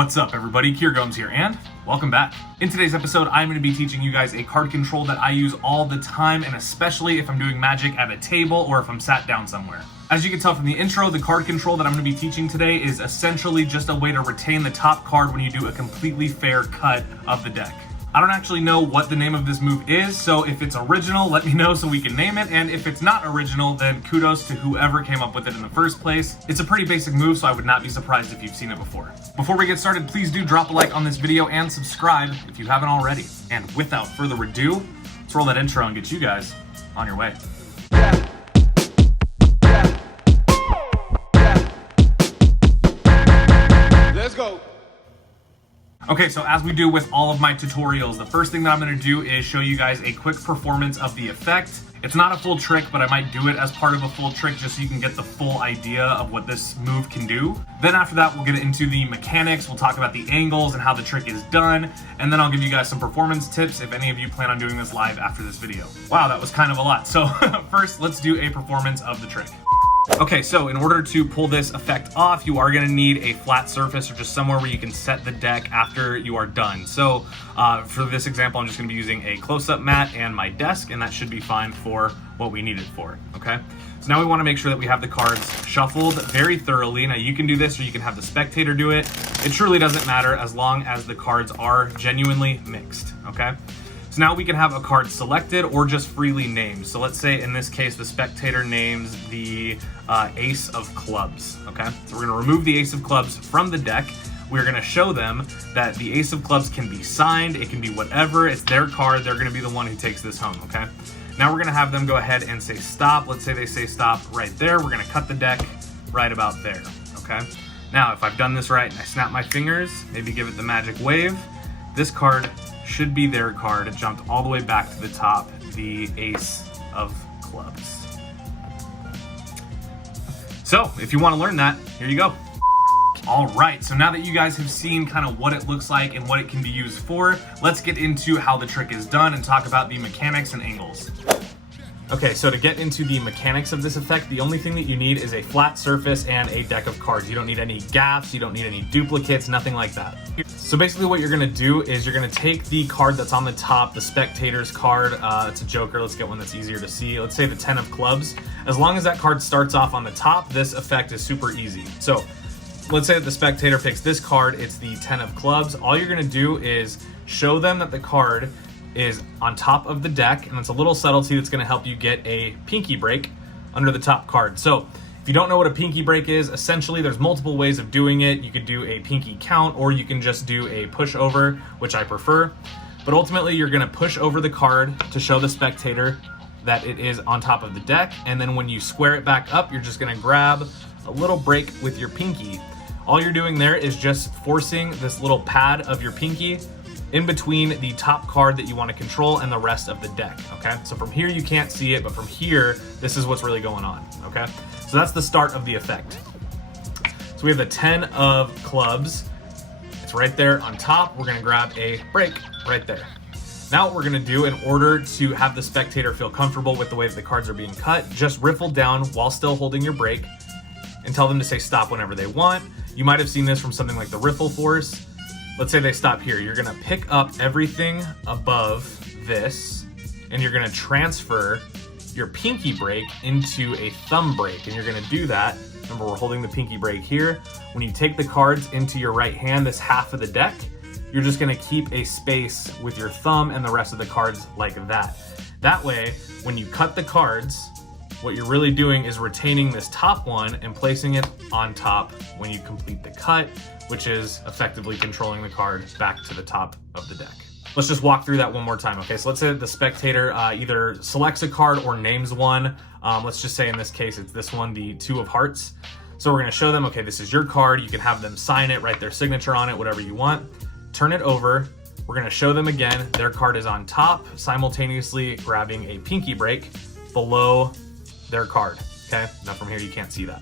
What's up everybody, Kier Gomes here, and welcome back. In today's episode, I'm going to be teaching you guys a card control that I use all the time, and especially if I'm doing magic at a table or if I'm sat down somewhere. As you can tell from the intro, the card control that I'm going to be teaching today is essentially just a way to retain the top card when you do a completely fair cut of the deck. I don't actually know what the name of this move is, so if it's original, let me know so we can name it, and if it's not original, then kudos to whoever came up with it in the first place. It's a pretty basic move, so I would not be surprised if you've seen it before. Before we get started, please do drop a like on this video and subscribe if you haven't already. And without further ado, let's roll that intro and get you guys on your way. Let's go. Okay, so as we do with all of my tutorials, the first thing that I'm going to do is show you guys a quick performance of the effect. It's not a full trick, but I might do it as part of a full trick just so you can get the full idea of what this move can do. Then after that, we'll get into the mechanics, we'll talk about the angles and how the trick is done, and then I'll give you guys some performance tips if any of you plan on doing this live after this video. Wow, that was kind of a lot. So first, let's do a performance of the trick. Okay, so in order to pull this effect off, you are going to need a flat surface or just somewhere where you can set the deck after you are done. So for this example, I'm just going to be using a close-up mat and my desk, and that should be fine for what we need it for, okay? So now we want to make sure that we have the cards shuffled very thoroughly. Now you can do this or you can have the spectator do it. It truly doesn't matter as long as the cards are genuinely mixed, okay? So now we can have a card selected or just freely named. So let's say in this case, the spectator names the ace of clubs, okay? So we're gonna remove the ace of clubs from the deck. We're gonna show them that the ace of clubs can be signed, it can be whatever, it's their card, they're gonna be the one who takes this home, okay? Now we're gonna have them go ahead and say stop. Let's say they say stop right there. We're gonna cut the deck right about there, okay? Now, if I've done this right and I snap my fingers, maybe give it the magic wave, this card should be their card. It jumped all the way back to the top, the ace of clubs. So if you want to learn that, here you go. All right, so now that you guys have seen kind of what it looks like and what it can be used for, let's get into how the trick is done and talk about the mechanics and angles. Okay, so to get into the mechanics of this effect, the only thing that you need is a flat surface and a deck of cards. You don't need any gaps, you don't need any duplicates, nothing like that. So basically what you're gonna do is you're gonna take the card that's on the top, the spectator's card, it's a joker, let's get one that's easier to see. Let's say the 10 of clubs. As long as that card starts off on the top, this effect is super easy. So let's say that the spectator picks this card, it's the 10 of clubs. All you're gonna do is show them that the card is on top of the deck, and it's a little subtlety that's going to help you get a pinky break under the top card. So if you don't know what a pinky break is, essentially there's multiple ways of doing it. You could do a pinky count, or you can just do a push over, which I prefer. But ultimately you're going to push over the card to show the spectator that it is on top of the deck, and then when you square it back up, you're just going to grab a little break with your pinky. All you're doing there is just forcing this little pad of your pinky in between the top card that you want to control and the rest of the deck, okay? So from here you can't see it, but from here, this is what's really going on, okay? So that's the start of the effect. So we have the 10 of clubs. It's right there on top. We're gonna grab a break right there. Now what we're gonna do in order to have the spectator feel comfortable with the way that the cards are being cut, just riffle down while still holding your break and tell them to say stop whenever they want. You might have seen this from something like the riffle force. Let's say they stop here. You're gonna pick up everything above this and you're gonna transfer your pinky break into a thumb break. And you're gonna do that, remember we're holding the pinky break here. When you take the cards into your right hand, this half of the deck, you're just gonna keep a space with your thumb and the rest of the cards like that. That way, when you cut the cards, what you're really doing is retaining this top one and placing it on top when you complete the cut, which is effectively controlling the card back to the top of the deck. Let's just walk through that one more time, okay? So let's say that the spectator either selects a card or names one. Let's just say in this case, it's this one, the 2 of hearts. So we're gonna show them, okay, this is your card. You can have them sign it, write their signature on it, whatever you want. Turn it over. We're gonna show them again, their card is on top, simultaneously grabbing a pinky break below their card, okay? Now from here, you can't see that.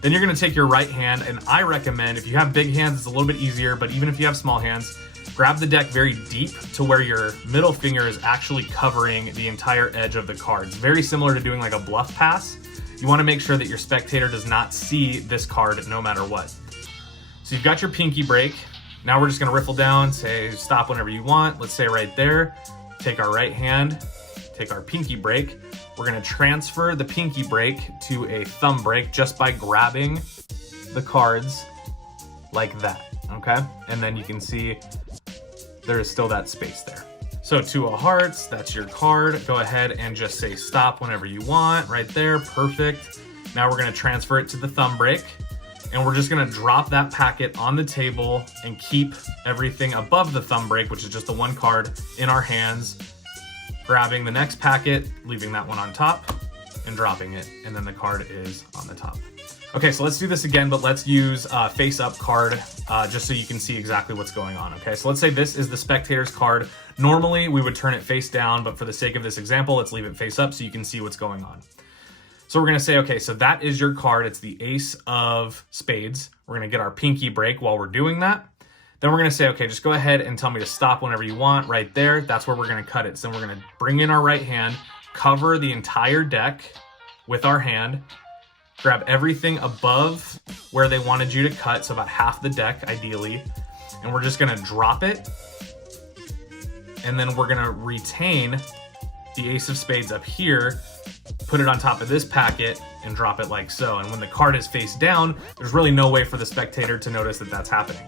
Then you're gonna take your right hand, and I recommend, if you have big hands, it's a little bit easier, but even if you have small hands, grab the deck very deep to where your middle finger is actually covering the entire edge of the cards. Very similar to doing like a bluff pass. You wanna make sure that your spectator does not see this card no matter what. So you've got your pinky break, Now we're just gonna riffle down, say stop whenever you want. Let's say right there, take our right hand, take our pinky break. We're gonna transfer the pinky break to a thumb break just by grabbing the cards like that, okay? And then you can see there is still that space there. So 2 of hearts, that's your card. Go ahead and just say stop whenever you want, right there, perfect. Now we're gonna transfer it to the thumb break, and we're just gonna drop that packet on the table and keep everything above the thumb break, which is just the 1 card, in our hands, grabbing the next packet, leaving that one on top, and dropping it, and then the card is on the top. Okay, so let's do this again, but let's use face up card just so you can see exactly what's going on, okay? So let's say this is the spectator's card. Normally, we would turn it face down, but for the sake of this example, let's leave it face up so you can see what's going on. So we're gonna say, okay, so that is your card. It's the ace of spades. We're gonna get our pinky break while we're doing that. Then we're gonna say, okay, just go ahead and tell me to stop whenever you want right there. That's where we're gonna cut it. So we're gonna bring in our right hand, cover the entire deck with our hand, grab everything above where they wanted you to cut, so about half the deck ideally, and we're just gonna drop it, and then we're gonna retain the ace of spades up here, put it on top of this packet, and drop it like so. And when the card is face down, there's really no way for the spectator to notice that that's happening.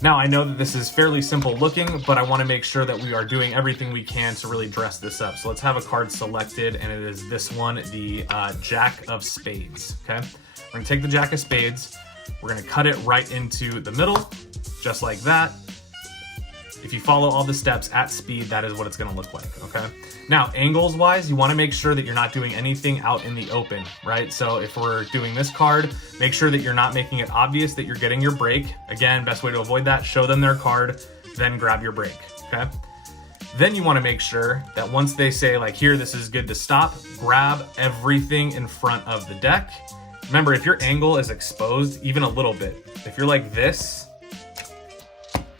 Now, I know that this is fairly simple looking, but I wanna make sure that we are doing everything we can to really dress this up. So let's have a card selected, and it is this one, the Jack of Spades, okay? We're gonna take the Jack of Spades, we're gonna cut it right into the middle, just like that. If you follow all the steps at speed, that is what it's gonna look like, okay? Now, angles wise, you wanna make sure that you're not doing anything out in the open, right? So if we're doing this card, make sure that you're not making it obvious that you're getting your break. Again, best way to avoid that, show them their card, then grab your break, okay? Then you wanna make sure that once they say like, here, this is good to stop, grab everything in front of the deck. Remember, if your angle is exposed, even a little bit, if you're like this,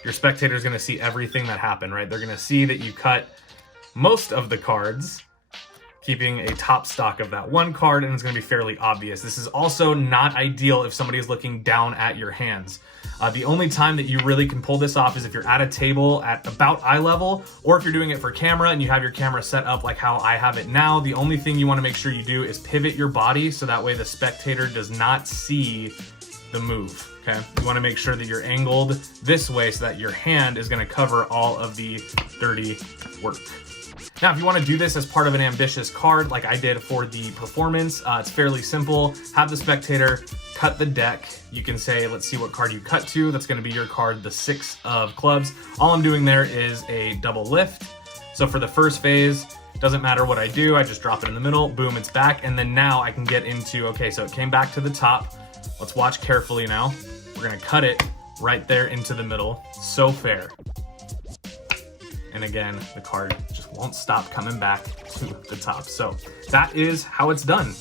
your spectator is gonna see everything that happened, right? They're gonna see that you cut most of the cards, keeping a top stock of that 1 card, and it's gonna be fairly obvious. This is also not ideal if somebody is looking down at your hands. The only time that you really can pull this off is if you're at a table at about eye level, or if you're doing it for camera and you have your camera set up like how I have it now. The only thing you wanna make sure you do is pivot your body so that way the spectator does not see the move, okay? You wanna make sure that you're angled this way so that your hand is gonna cover all of the dirty work. Now, if you wanna do this as part of an ambitious card, like I did for the performance, it's fairly simple. Have the spectator cut the deck. You can say, let's see what card you cut to. That's gonna be your card, the 6 of clubs. All I'm doing there is a double lift. So for the first phase, doesn't matter what I do, I just drop it in the middle, boom, it's back. And then now I can get into, okay, so it came back to the top. Let's watch carefully now. We're gonna cut it right there into the middle. So fair. And again, the card just won't stop coming back to the top. So that is how it's done.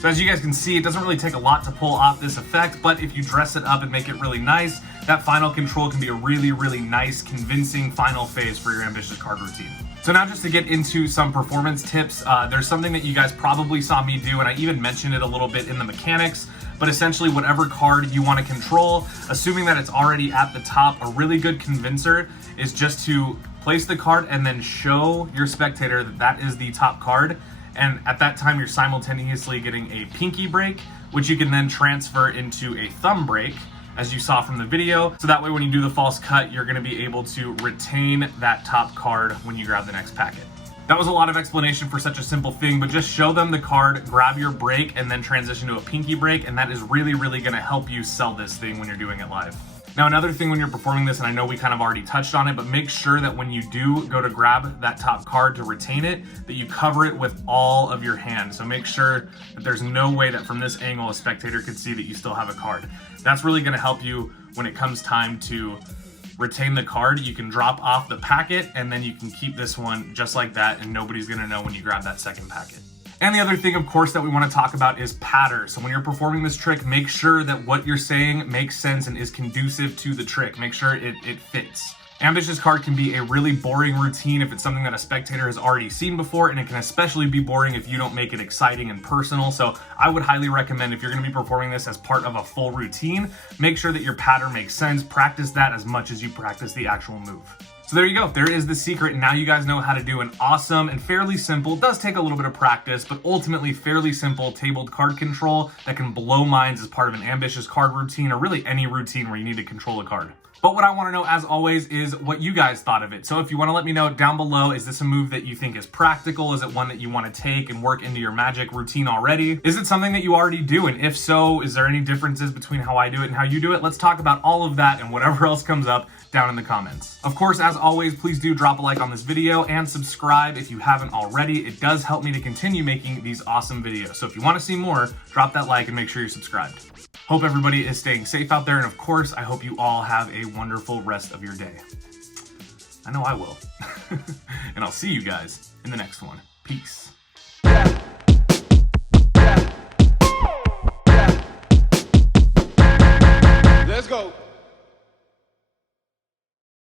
So as you guys can see, it doesn't really take a lot to pull off this effect, but if you dress it up and make it really nice, that final control can be a really, really nice, convincing final phase for your ambitious card routine. So now just to get into some performance tips, there's something that you guys probably saw me do, and I even mentioned it a little bit in the mechanics, but essentially whatever card you want to control, assuming that it's already at the top, a really good convincer is just to place the card and then show your spectator that that is the top card. And at that time, you're simultaneously getting a pinky break, which you can then transfer into a thumb break, as you saw from the video. So that way, when you do the false cut, you're gonna be able to retain that top card when you grab the next packet. That was a lot of explanation for such a simple thing, but just show them the card, grab your break, and then transition to a pinky break, and that is really, really gonna help you sell this thing when you're doing it live. Now, another thing when you're performing this, and I know we kind of already touched on it, but make sure that when you do go to grab that top card to retain it, that you cover it with all of your hand. So make sure that there's no way that from this angle, a spectator could see that you still have a card. That's really gonna help you when it comes time to retain the card. You can drop off the packet, and then you can keep this one just like that, and nobody's gonna know when you grab that second packet. And the other thing, of course, that we want to talk about is patter. So when you're performing this trick, make sure that what you're saying makes sense and is conducive to the trick. Make sure it fits. Ambitious card can be a really boring routine if it's something that a spectator has already seen before, and it can especially be boring if you don't make it exciting and personal. So I would highly recommend, if you're going to be performing this as part of a full routine, make sure that your pattern makes sense. Practice that as much as you practice the actual move. So there you go. There is the secret. Now you guys know how to do an awesome and fairly simple, it does take a little bit of practice, but ultimately fairly simple tabled card control that can blow minds as part of an ambitious card routine, or really any routine where you need to control a card. But what I want to know, as always, is what you guys thought of it. So if you want to let me know down below, is this a move that you think is practical? Is it one that you want to take and work into your Magic routine already? Is it something that you already do? And if so, is there any differences between how I do it and how you do it? Let's talk about all of that and whatever else comes up down in the comments. Of course, as always, please do drop a like on this video and subscribe if you haven't already. It does help me to continue making these awesome videos. So if you want to see more, drop that like and make sure you're subscribed. Hope everybody is staying safe out there, and of course, I hope you all have a wonderful rest of your day. I know I will. And I'll see you guys in the next one. Peace.